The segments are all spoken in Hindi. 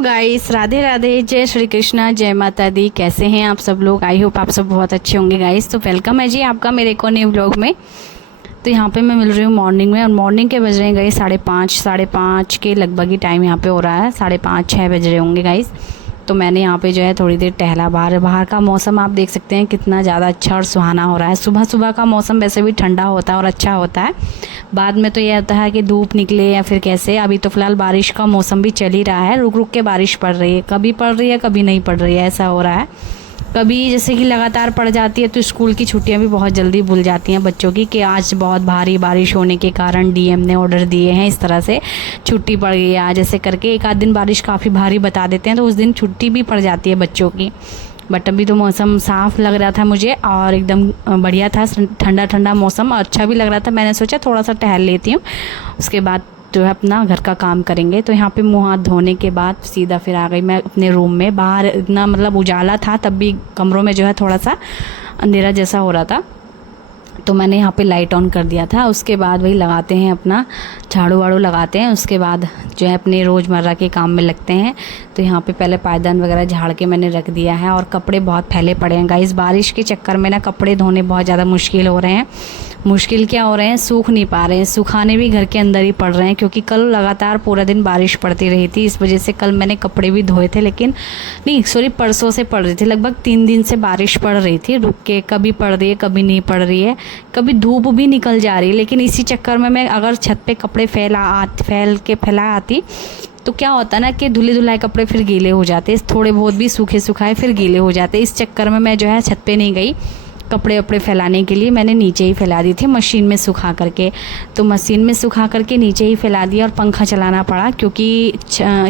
गाइस, राधे राधे, जय श्री कृष्णा, जय माता दी। कैसे हैं आप सब लोग? आई होप आप सब बहुत अच्छे होंगे गाइस। तो वेलकम है जी आपका मेरे को न्यू व्लॉग में। तो यहाँ पे मैं मिल रही हूँ मॉर्निंग में, और मॉर्निंग के बज रहे हैं गाइस 5:30 के लगभग ही टाइम यहाँ पे हो रहा है। 5:30-6 बज रहे होंगे गाइस। तो मैंने यहाँ पे जो है थोड़ी देर टहला। बाहर का मौसम आप देख सकते हैं कितना ज़्यादा अच्छा और सुहाना हो रहा है। सुबह सुबह का मौसम वैसे भी ठंडा होता है और अच्छा होता है। बाद में तो ये होता है कि धूप निकले या फिर कैसे। अभी तो फ़िलहाल बारिश का मौसम भी चल ही रहा है, रुक रुक के बारिश पड़ रही है, कभी पड़ रही है कभी नहीं पड़ रही है, ऐसा हो रहा है। कभी जैसे कि लगातार पड़ जाती है तो स्कूल की छुट्टियां भी बहुत जल्दी भूल जाती हैं बच्चों की, कि आज बहुत भारी बारिश होने के कारण डीएम ने ऑर्डर दिए हैं, इस तरह से छुट्टी पड़ गई है आज, ऐसे करके एक आध दिन बारिश काफ़ी भारी बता देते हैं तो उस दिन छुट्टी भी पड़ जाती है बच्चों की। बट अभी तो मौसम साफ़ लग रहा था मुझे और एकदम बढ़िया था, ठंडा ठंडा मौसम, अच्छा भी लग रहा था। मैंने सोचा थोड़ा सा टहल लेती हूँ, उसके बाद जो है अपना घर का काम करेंगे। तो यहाँ पे मुँह हाथ धोने के बाद सीधा फिर आ गई मैं अपने रूम में। बाहर इतना मतलब उजाला था, तब भी कमरों में जो है थोड़ा सा अंधेरा जैसा हो रहा था, तो मैंने यहाँ पे लाइट ऑन कर दिया था। उसके बाद वही लगाते हैं अपना झाड़ू वाड़ू लगाते हैं, उसके बाद जो है अपने रोज़मर्रा के काम में लगते हैं। तो यहाँ पे पहले पायदान वगैरह झाड़ के मैंने रख दिया है, और कपड़े बहुत फैले पड़े हैं गाइस। बारिश के चक्कर में ना कपड़े धोने बहुत ज़्यादा मुश्किल हो रहे हैं। मुश्किल क्या हो रहे हैं, सूख नहीं पा रहे हैं, सुखाने भी घर के अंदर ही पड़ रहे हैं, क्योंकि कल लगातार पूरा दिन बारिश पड़ती रही थी। इस वजह से कल मैंने कपड़े भी धोए थे, लेकिन नहीं सॉरी परसों से पड़ रही थी, लगभग 3 दिन से बारिश पड़ रही थी रुक के, कभी पड़ रही है कभी नहीं पड़ रही है, कभी धूप भी निकल जा रही है। लेकिन इसी चक्कर में मैं अगर छत पे कपड़े फैला आती तो क्या होता ना कि धुले धुलाए कपड़े फिर गीले हो जाते, थोड़े बहुत भी सूखे सुखाए फिर गीले हो जाते। इस चक्कर में मैं जो है छत पे नहीं गई कपड़े वपड़े फैलाने के लिए, मैंने नीचे ही फैला दी थी मशीन में सुखा करके। तो मशीन में सुखा करके नीचे ही फैला दिया, और पंखा चलाना पड़ा, क्योंकि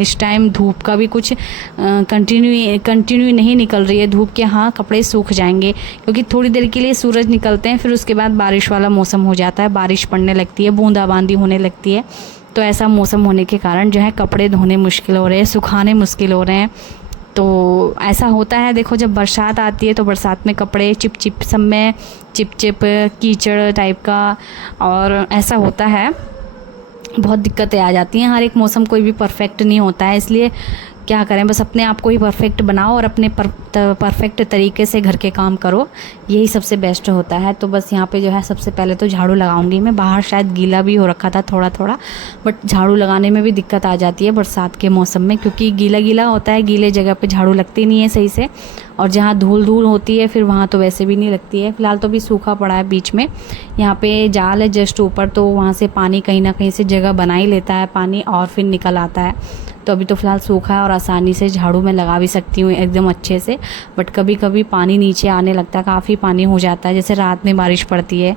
इस टाइम धूप का भी कुछ कंटिन्यू नहीं निकल रही है धूप के। हाँ, कपड़े सूख जाएंगे, क्योंकि थोड़ी देर के लिए सूरज निकलते हैं, फिर उसके बाद बारिश वाला मौसम हो जाता है, बारिश पड़ने लगती है, बूंदाबांदी होने लगती है। तो ऐसा मौसम होने के कारण जो है कपड़े धोने मुश्किल हो रहे हैं, सुखाने मुश्किल हो रहे हैं। तो ऐसा होता है, देखो जब बरसात आती है तो बरसात में कपड़े चिप चिप सब में चिप कीचड़ टाइप का, और ऐसा होता है, बहुत दिक्कतें आ जाती हैं। हर एक मौसम कोई भी परफेक्ट नहीं होता है, इसलिए क्या करें, बस अपने आप को ही परफेक्ट बनाओ और अपने परफेक्ट तरीके से घर के काम करो, यही सबसे बेस्ट होता है। तो बस यहाँ पे जो है सबसे पहले तो झाड़ू लगाऊंगी मैं। बाहर शायद गीला भी हो रखा था थोड़ा थोड़ा, बट झाड़ू लगाने में भी दिक्कत आ जाती है बरसात के मौसम में, क्योंकि गीला गीला होता है, गीले जगह पे झाड़ू लगती नहीं है सही से, और जहाँ धूल धूल होती है फिर वहाँ तो वैसे भी नहीं लगती है। फिलहाल तो भी सूखा पड़ा है बीच में, यहाँ पे जाल है जस्ट ऊपर, तो वहाँ से पानी कहीं ना कहीं से जगह बना ही लेता है पानी, और फिर निकल आता है। तो अभी तो फ़िलहाल सूखा है और आसानी से झाड़ू में लगा भी सकती हूँ एकदम अच्छे से। बट कभी कभी पानी नीचे आने लगता है, काफ़ी पानी हो जाता है, जैसे रात में बारिश पड़ती है,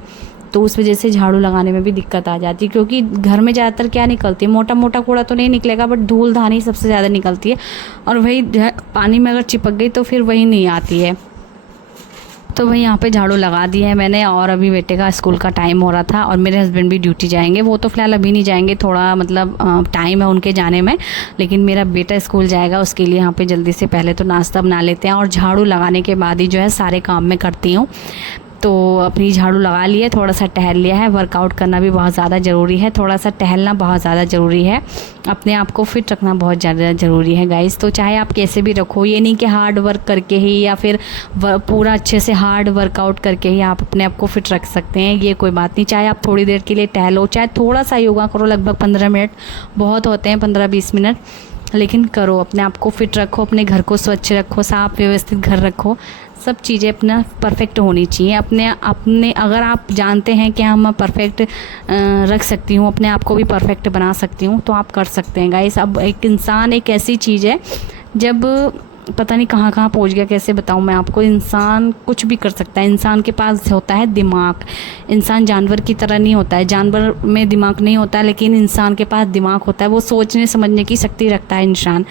तो उस वजह से झाड़ू लगाने में भी दिक्कत आ जाती है। क्योंकि घर में ज़्यादातर क्या निकलती है, मोटा मोटा कूड़ा तो नहीं निकलेगा, बट धूल धानी सबसे ज़्यादा निकलती है, और वही पानी में अगर चिपक गई तो फिर वही नहीं आती है। तो भाई यहाँ पे झाड़ू लगा दी है मैंने, और अभी बेटे का स्कूल का टाइम हो रहा था, और मेरे हस्बैंड भी ड्यूटी जाएंगे। वो तो फिलहाल अभी नहीं जाएंगे, थोड़ा मतलब टाइम है उनके जाने में, लेकिन मेरा बेटा स्कूल जाएगा, उसके लिए यहाँ पे जल्दी से पहले तो नाश्ता बना लेते हैं, और झाड़ू लगाने के बाद ही जो है सारे काम में करती हूँ। तो अपनी झाड़ू लगा लिए, थोड़ा सा टहल लिया है। वर्कआउट करना भी बहुत ज़्यादा ज़रूरी है, थोड़ा सा टहलना बहुत ज़्यादा ज़रूरी है, अपने आप को फिट रखना बहुत ज़्यादा ज़रूरी है गाइस। तो चाहे आप कैसे भी रखो, ये नहीं कि हार्ड वर्क करके ही या फिर पूरा अच्छे से हार्ड वर्कआउट करके ही आप अपने आप को फिट रख सकते हैं, ये कोई बात नहीं। चाहे आप थोड़ी देर के लिए टहलो, चाहे थोड़ा सा योगा करो, लगभग 15 मिनट बहुत होते हैं, 15-20 मिनट, लेकिन करो, अपने आप को फिट रखो, अपने घर को स्वच्छ रखो, साफ व्यवस्थित घर रखो, सब चीज़ें अपना परफेक्ट होनी चाहिए। अपने अगर आप जानते हैं कि हम परफेक्ट रख सकती हूँ, अपने आप को भी परफेक्ट बना सकती हूँ, तो आप कर सकते हैं गाइस। अब एक इंसान एक ऐसी चीज़ है, जब पता नहीं कहाँ कहाँ पहुँच गया, कैसे बताऊँ मैं आपको, इंसान कुछ भी कर सकता है। इंसान के पास होता है दिमाग, इंसान जानवर की तरह नहीं होता है, जानवर में दिमाग नहीं होता है, लेकिन इंसान के पास दिमाग होता है, वो सोचने समझने की शक्ति रखता है इंसान।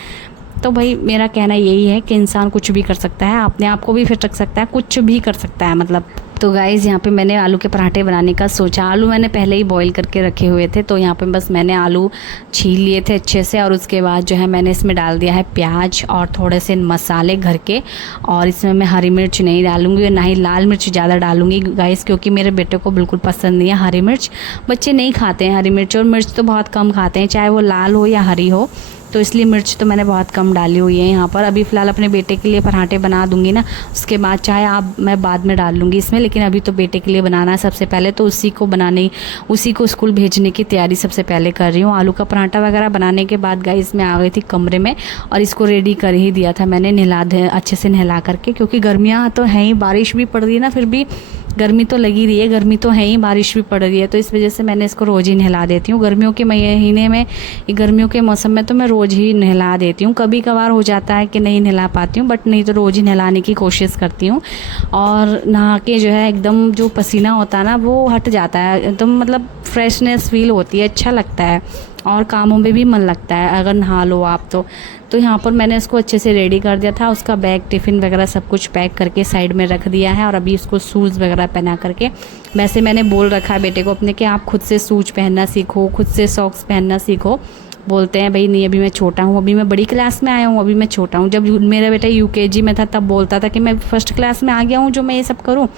तो भाई मेरा कहना यही है कि इंसान कुछ भी कर सकता है, अपने आप को भी फिट रख सकता है, कुछ भी कर सकता है मतलब। तो गाइज़ यहाँ पे मैंने आलू के पराठे बनाने का सोचा। आलू मैंने पहले ही बॉईल करके रखे हुए थे, तो यहाँ पे बस मैंने आलू छील लिए थे अच्छे से, और उसके बाद जो है मैंने इसमें डाल दिया है प्याज और थोड़े से मसाले घर के, और इसमें मैं हरी मिर्च नहीं डालूंगी और ना ही लाल मिर्च ज़्यादा डालूंगी गाइज़, क्योंकि मेरे बेटे को बिल्कुल पसंद नहीं है हरी मिर्च। बच्चे नहीं खाते हैं हरी मिर्च, और मिर्च तो बहुत कम खाते हैं, चाहे वो लाल हो या हरी हो। तो इसलिए मिर्च तो मैंने बहुत कम डाली हुई है यहाँ पर। अभी फ़िलहाल अपने बेटे के लिए पराठे बना दूँगी ना, उसके बाद चाहे आप मैं बाद में डाल लूँगी इसमें, लेकिन अभी तो बेटे के लिए बनाना है सबसे पहले। तो उसी को स्कूल भेजने की तैयारी सबसे पहले कर रही हूँ। आलू का पराठा वगैरह बनाने के बाद गाइस मैं आ गई थी कमरे में और इसको रेडी कर ही दिया था मैंने अच्छे से नहला करके, क्योंकि गर्मियाँ तो हैं ही, बारिश भी पड़ रही है ना, फिर भी गर्मी तो लगी रही है, गर्मी तो है ही, बारिश भी पड़ रही है, तो इस वजह से मैंने इसको रोज़ ही नहला देती हूँ। गर्मियों के महीने में, गर्मियों के मौसम में तो मैं रोज़ ही नहला देती हूँ। कभी कभार हो जाता है कि नहीं नहला पाती हूँ, बट नहीं तो रोज़ ही नहलाने की कोशिश करती हूँ। और नहा के जो है एकदम जो पसीना होता है ना वो हट जाता है, एकदम मतलब फ्रेशनेस फील होती है, अच्छा लगता है और कामों में भी मन लगता है अगर नहा लो आप तो यहाँ पर मैंने इसको अच्छे से रेडी कर दिया था। उसका बैग, टिफ़िन वगैरह सब कुछ पैक करके साइड में रख दिया है और अभी इसको शूज़ वगैरह पहना करके, वैसे मैंने बोल रखा है बेटे को अपने कि आप खुद से शूज़ पहनना सीखो, खुद से सॉक्स पहनना सीखो। बोलते हैं भाई नहीं अभी मैं छोटा हूँ, अभी मैं बड़ी क्लास में आया हूँ, अभी मैं छोटा हूँ। जब मेरा बेटा यूकेजी में था तब बोलता था कि मैं फर्स्ट क्लास में आ गया हूँ जो मैं ये सब करूँ।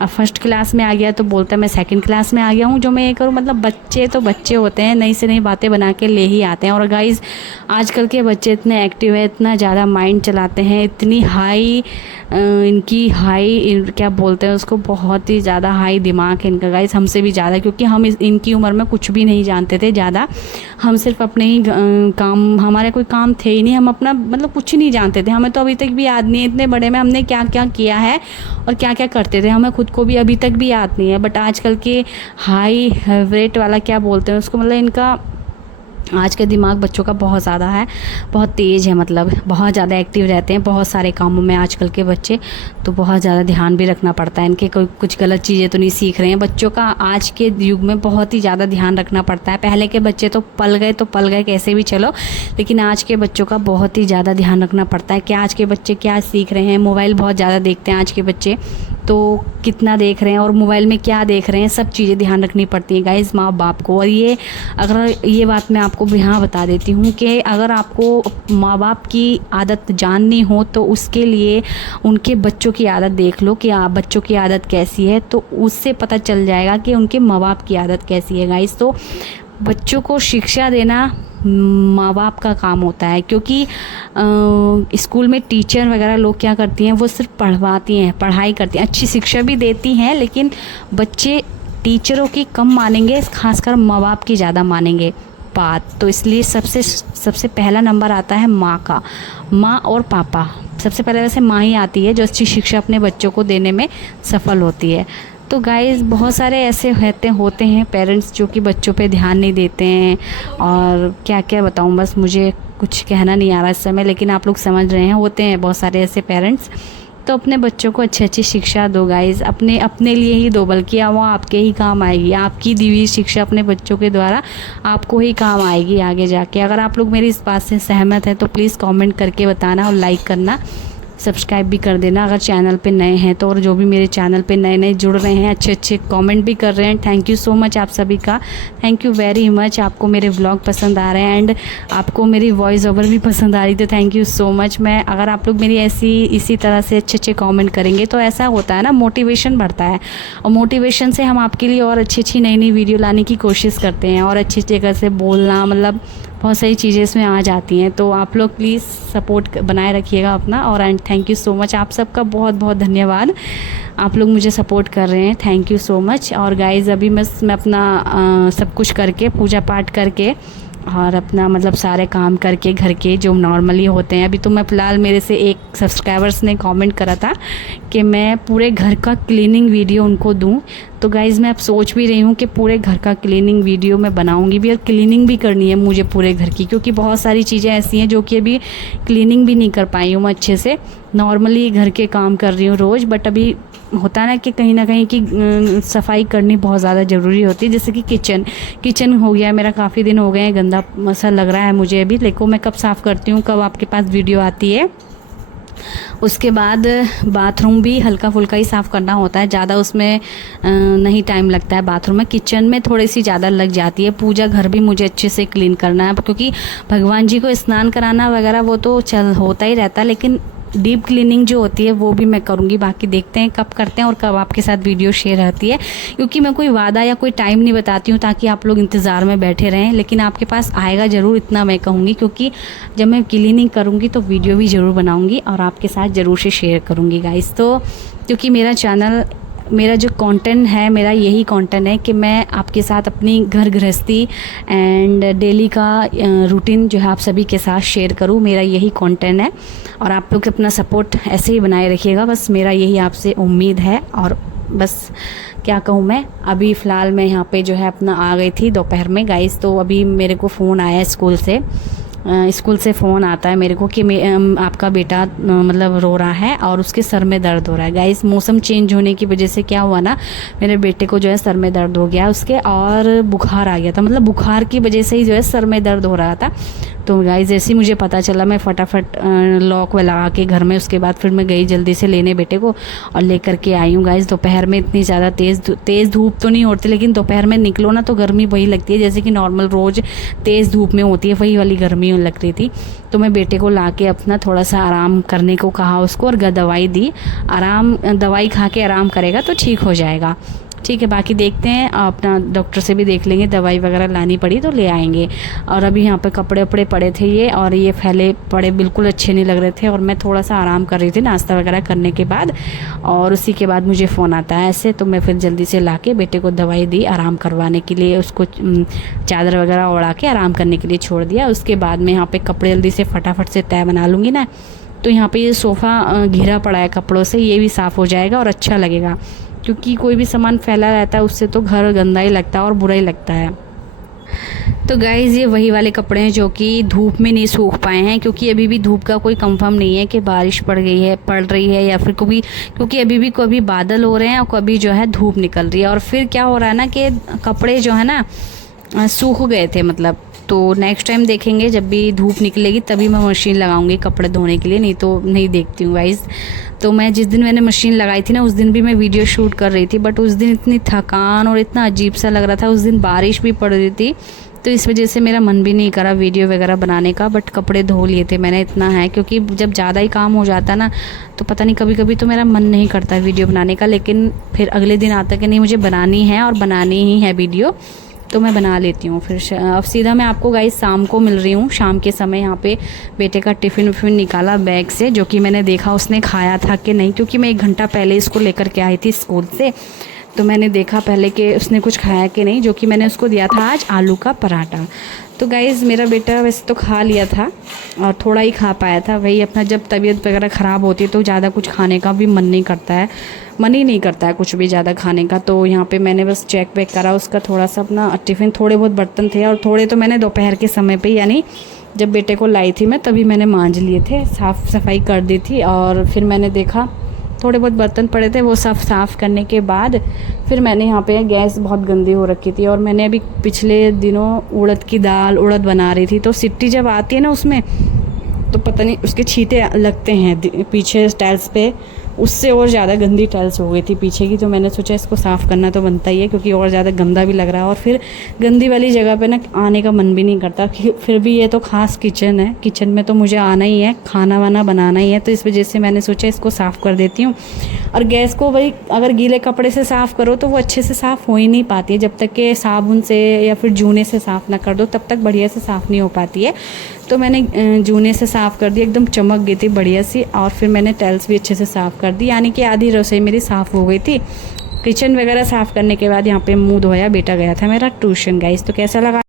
अब फर्स्ट क्लास में आ गया तो बोलता है मैं सेकंड क्लास में आ गया हूँ जो मैं ये करूँ। मतलब बच्चे तो बच्चे होते हैं, नई से नई बातें बना के ले ही आते हैं। और गाइज़ आजकल के बच्चे इतने एक्टिव है, इतना ज़्यादा माइंड चलाते हैं, इतनी हाई क्या बोलते हैं उसको, बहुत ही ज़्यादा हाई दिमाग है इनका गाइज़, हमसे भी ज़्यादा, क्योंकि हम इनकी उम्र में कुछ भी नहीं जानते थे ज़्यादा। हम सिर्फ अपने ही काम, हमारे कोई काम थे ही नहीं, हम अपना मतलब कुछ नहीं जानते थे। हमें तो अभी तक भी याद नहीं है इतने बड़े में हमने क्या क्या किया है और क्या क्या करते थे, हमें खुद को भी अभी तक भी याद नहीं है। बट आजकल के हाई रेट वाला क्या बोलते हैं उसको, मतलब इनका आज के दिमाग बच्चों का बहुत ज़्यादा है, बहुत तेज़ है, मतलब बहुत ज़्यादा एक्टिव रहते हैं बहुत सारे कामों में आजकल के बच्चे। तो बहुत ज़्यादा ध्यान भी रखना पड़ता है इनके, कोई कुछ गलत चीज़ें तो नहीं सीख रहे हैं। बच्चों का आज के युग में बहुत ही ज़्यादा ध्यान रखना पड़ता है। पहले के बच्चे तो पल गए कैसे भी चलो, लेकिन आज के बच्चों का बहुत ही ज़्यादा ध्यान रखना पड़ता है कि आज के बच्चे क्या सीख रहे हैं। मोबाइल बहुत ज़्यादा देखते हैं आज के बच्चे, तो कितना देख रहे हैं और मोबाइल में क्या देख रहे हैं, सब चीज़ें ध्यान रखनी पड़ती हैं गाइज़ माँ बाप को। और ये बात मैं आपको यहाँ बता देती हूँ कि अगर आपको माँ बाप की आदत जाननी हो तो उसके लिए उनके बच्चों की आदत देख लो कि बच्चों की आदत कैसी है, तो उससे पता चल जाएगा कि उनके माँ बाप की आदत कैसी है गाइज़। तो बच्चों को शिक्षा देना माँ बाप का काम होता है, क्योंकि स्कूल में टीचर वगैरह लोग क्या करती हैं, वो सिर्फ पढ़वाती हैं, पढ़ाई करती हैं, अच्छी शिक्षा भी देती हैं, लेकिन बच्चे टीचरों की कम मानेंगे, खासकर माँ बाप की ज़्यादा मानेंगे बात। तो इसलिए सबसे पहला नंबर आता है माँ का, माँ और पापा। सबसे पहले वैसे माँ ही आती है जो अच्छी शिक्षा अपने बच्चों को देने में सफल होती है। तो गाइज़ बहुत सारे ऐसे होते हैं पेरेंट्स जो कि बच्चों पे ध्यान नहीं देते हैं, और क्या क्या बताऊँ, बस मुझे कुछ कहना नहीं आ रहा इस समय, लेकिन आप लोग समझ रहे हैं, होते हैं बहुत सारे ऐसे पेरेंट्स। तो अपने बच्चों को अच्छी शिक्षा दो गाइज़, अपने लिए ही दो, बल्कि वो आपके ही काम आएगी। आपकी दी हुई शिक्षा अपने बच्चों के द्वारा आपको ही काम आएगी आगे जाके। अगर आप लोग मेरी इस बात से सहमत हैं तो प्लीज़ कमेंट करके बताना और लाइक करना, सब्सक्राइब भी कर देना अगर चैनल पे नए हैं तो। और जो भी मेरे चैनल पे नए जुड़ रहे हैं, अच्छे कमेंट भी कर रहे हैं, थैंक यू सो मच आप सभी का, थैंक यू वेरी मच। आपको मेरे व्लॉग पसंद आ रहे हैं एंड आपको मेरी वॉइस ओवर भी पसंद आ रही, तो थैंक यू सो मच। मैं अगर आप लोग मेरी इसी तरह से अच्छे कमेंट करेंगे तो ऐसा होता है ना, मोटिवेशन बढ़ता है, और मोटिवेशन से हम आपके लिए और अच्छी नई वीडियो लाने की कोशिश करते हैं, और अच्छी जगह से बोलना, मतलब बहुत सारी चीज़ें इसमें आ जाती हैं। तो आप लोग प्लीज़ सपोर्ट बनाए रखिएगा अपना, और and thank you so much. आप सबका बहुत बहुत धन्यवाद, आप लोग मुझे सपोर्ट कर रहे हैं, थैंक यू सो मच। और गाइज़ अभी मैं अपना सब कुछ करके, पूजा पाठ करके और अपना मतलब सारे काम करके घर के जो नॉर्मली होते हैं, अभी तो मैं फ़िलहाल मेरे से एक सब्सक्राइबर्स ने कमेंट करा था कि मैं पूरे घर का क्लीनिंग वीडियो उनको दूं। तो गाइज़ मैं अब सोच भी रही हूँ कि पूरे घर का क्लीनिंग वीडियो मैं बनाऊंगी भी, और क्लीनिंग भी करनी है मुझे पूरे घर की, क्योंकि बहुत सारी चीज़ें ऐसी हैं जो कि अभी क्लीनिंग भी नहीं कर पाई हूँ मैं अच्छे से। नॉर्मली घर के काम कर रही हूँ रोज़, बट अभी होता है ना कि कहीं ना कहीं की सफाई करनी बहुत ज़्यादा ज़रूरी होती है। जैसे कि किचन हो गया मेरा, काफ़ी दिन हो गए हैं, गंदा सा लग रहा है मुझे अभी, देखो मैं कब साफ़ करती हूँ, कब आपके पास वीडियो आती है। उसके बाद बाथरूम भी हल्का फुल्का ही साफ़ करना होता है, ज़्यादा उसमें नहीं टाइम लगता है बाथरूम में। किचन में थोड़ी सी ज़्यादा लग जाती है। पूजा घर भी मुझे अच्छे से क्लीन करना है, क्योंकि भगवान जी को स्नान कराना वगैरह वो तो होता ही रहता है, लेकिन डीप क्लीनिंग जो होती है वो भी मैं करूँगी। बाकी देखते हैं कब करते हैं और कब आपके साथ वीडियो शेयर रहती है, क्योंकि मैं कोई वादा या कोई टाइम नहीं बताती हूँ ताकि आप लोग इंतज़ार में बैठे रहें, लेकिन आपके पास आएगा ज़रूर, इतना मैं कहूँगी। क्योंकि जब मैं क्लीनिंग करूँगी तो वीडियो भी ज़रूर बनाऊँगी और आपके साथ ज़रूर से शेयर करूँगी गाइस। तो क्योंकि मेरा चैनल, मेरा जो कंटेंट है, मेरा यही कंटेंट है कि मैं आपके साथ अपनी घर गृहस्थी एंड डेली का रूटीन जो है आप सभी के साथ शेयर करूं। मेरा यही कंटेंट है और आप लोग अपना सपोर्ट ऐसे ही बनाए रखिएगा, बस मेरा यही आपसे उम्मीद है। और बस क्या कहूँ मैं, अभी फ़िलहाल मैं यहाँ पे जो है अपना आ गई थी दोपहर में गाइस। तो अभी मेरे को फ़ोन आया स्कूल से फ़ोन आता है मेरे को कि आपका बेटा मतलब रो रहा है और उसके सर में दर्द हो रहा है। गाइस मौसम चेंज होने की वजह से क्या हुआ ना, मेरे बेटे को जो है सर में दर्द हो गया उसके, और बुखार आ गया था, मतलब बुखार की वजह से ही जो है सर में दर्द हो रहा था। तो गाइस जैसे ही मुझे पता चला मैं फटाफट लॉक लगा के घर में, उसके बाद फिर मैं गई जल्दी से लेने बेटे को और लेकर के आई हूँ। गाइस दोपहर में इतनी ज़्यादा तेज़ धूप तो नहीं होती, लेकिन दोपहर में निकलो ना तो गर्मी वही लगती है जैसे कि नॉर्मल रोज़ तेज़ धूप में होती है, वही वाली गर्मी लग रही थी। तो मैं बेटे को ला के अपना थोड़ा सा आराम करने को कहा उसको और दवाई दी। दवाई खा के आराम करेगा तो ठीक हो जाएगा, ठीक है। बाकी देखते हैं, अपना डॉक्टर से भी देख लेंगे, दवाई वगैरह लानी पड़ी तो ले आएंगे। और अभी यहाँ पे कपड़े वपड़े पड़े थे ये, और ये फैले पड़े बिल्कुल अच्छे नहीं लग रहे थे, और मैं थोड़ा सा आराम कर रही थी नाश्ता वगैरह करने के बाद, और उसी के बाद मुझे फ़ोन आता है ऐसे। तो मैं फिर जल्दी से ला के बेटे को दवाई दी आराम करवाने के लिए, उसको चादर वगैरह ओढ़ा के आराम करने के लिए छोड़ दिया। उसके बाद मैं यहाँ पर कपड़े जल्दी से फटाफट से तय बना लूँगी ना। तो यहाँ पर ये सोफ़ा घिरा पड़ा है कपड़ों से, ये भी साफ़ हो जाएगा और अच्छा लगेगा, क्योंकि कोई भी सामान फैला रहता है उससे तो घर गंदा ही लगता है और बुरा ही लगता है। तो गाइज़ ये वही वाले कपड़े हैं जो कि धूप में नहीं सूख पाए हैं, क्योंकि अभी भी धूप का कोई कंफर्म नहीं है कि बारिश पड़ रही है या फिर कभी, क्योंकि अभी भी कभी बादल हो रहे हैं और कभी जो है धूप निकल रही है। और फिर क्या हो रहा है ना कि कपड़े जो है ना सूख गए थे मतलब। तो नेक्स्ट टाइम देखेंगे जब भी धूप निकलेगी तभी मैं मशीन लगाऊंगी कपड़े धोने के लिए, नहीं तो नहीं देखती हूँ गाइस। तो मैं जिस दिन मैंने मशीन लगाई थी ना उस दिन भी मैं वीडियो शूट कर रही थी, बट उस दिन इतनी थकान और इतना अजीब सा लग रहा था, उस दिन बारिश भी पड़ रही थी, तो इस वजह से मेरा मन भी नहीं करा वीडियो वगैरह बनाने का। बट कपड़े धो लिए थे मैंने, इतना है क्योंकि जब ज़्यादा ही काम हो जाता ना तो पता नहीं कभी कभी तो मेरा मन नहीं करता वीडियो बनाने का, लेकिन फिर अगले दिन आता कि नहीं मुझे बनानी है और बनानी ही है वीडियो, तो मैं बना लेती हूँ। फिर अब सीधा मैं आपको गाइस शाम को मिल रही हूँ। शाम के समय यहाँ पे बेटे का टिफ़िन विफ़िन निकाला बैग से, जो कि मैंने देखा उसने खाया था कि नहीं, क्योंकि मैं 1 घंटा पहले इसको लेकर के आई थी स्कूल से, तो मैंने देखा पहले कि उसने कुछ खाया कि नहीं, जो कि मैंने उसको दिया था आज आलू का पराठा। तो गाइज़ मेरा बेटा वैसे तो खा लिया था और थोड़ा ही खा पाया था, वही अपना जब तबीयत वगैरह ख़राब होती है तो ज़्यादा कुछ खाने का भी मन नहीं करता है, मन ही नहीं करता है कुछ भी ज़्यादा खाने का। तो यहाँ पे मैंने बस चेक वेक करा उसका थोड़ा सा अपना टिफ़िन, थोड़े बहुत बर्तन थे और थोड़े तो मैंने दोपहर के समय पे यानी जब बेटे को लाई थी मैं तभी मैंने मांज लिए थे, साफ़ सफाई कर दी थी। और फिर मैंने देखा थोड़े बहुत बर्तन पड़े थे, वो सब साफ़ करने के बाद फिर मैंने यहाँ पे गैस बहुत गंदी हो रखी थी, और मैंने अभी पिछले दिनों उड़द बना रही थी, तो सिट्टी जब आती है ना उसमें तो पता नहीं उसके छींटे लगते हैं पीछे टाइल्स पे, उससे और ज़्यादा गंदी टाइल्स हो गई थी पीछे की। तो मैंने सोचा इसको साफ़ करना तो बनता ही है, क्योंकि और ज़्यादा गंदा भी लग रहा है और फिर गंदी वाली जगह पे ना आने का मन भी नहीं करता। फिर भी ये तो ख़ास किचन है, किचन में तो मुझे आना ही है, खाना वाना बनाना ही है, तो इस वजह से मैंने सोचा इसको साफ़ कर देती हूँ। और गैस को भाई अगर गीले कपड़े से साफ़ करो तो वो अच्छे से साफ़ हो ही नहीं पाती है, जब तक कि साबुन से या फिर जूने से साफ़ ना कर दो तब तक बढ़िया से साफ़ नहीं हो पाती है। तो मैंने जूने से साफ़ कर दी, एकदम चमक गई थी बढ़िया सी, और फिर मैंने टाइल्स भी अच्छे से साफ़ कर दी, यानी कि आधी रसोई मेरी साफ़ हो गई थी। किचन वगैरह साफ़ करने के बाद यहाँ पे मुंह धोया, बेटा गया था मेरा ट्यूशन। गाइस तो कैसा लगा